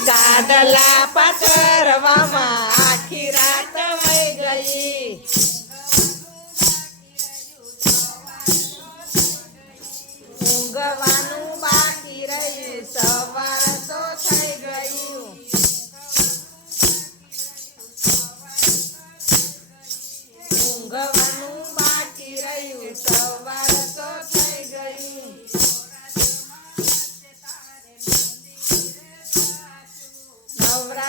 ગાદલા પથરવામાં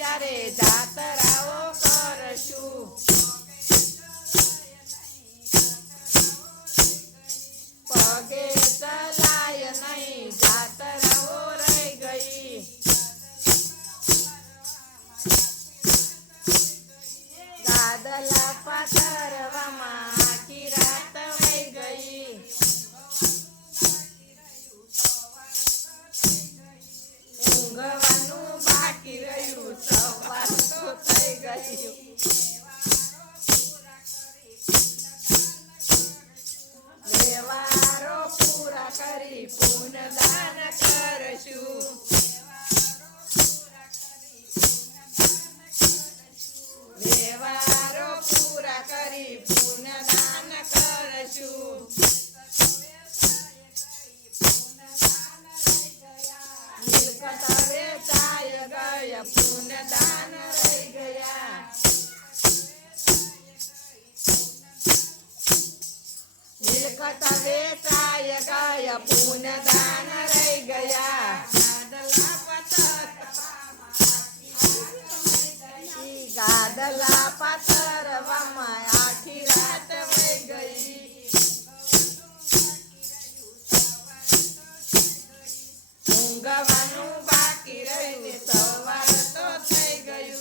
ત્યારે જાતરાઓ કરશું. પગે ચલાય નહીં જાતરાઓ રહી ગઈ. ગાદલા પાથરવામાં આખી કરી પુનદાન કરશું વ્યવહારો પૂરા કરી પુનદાન કરશું મિલકત વેચાય રહી મિલકત કાય ગયા પુનદાન રહી ગયા ગાદલા પાથરવામાં આખી રાત વહી ગઈ ઊંઘવાનું બાકી રહ્યું સવાર તો થઈ ગયું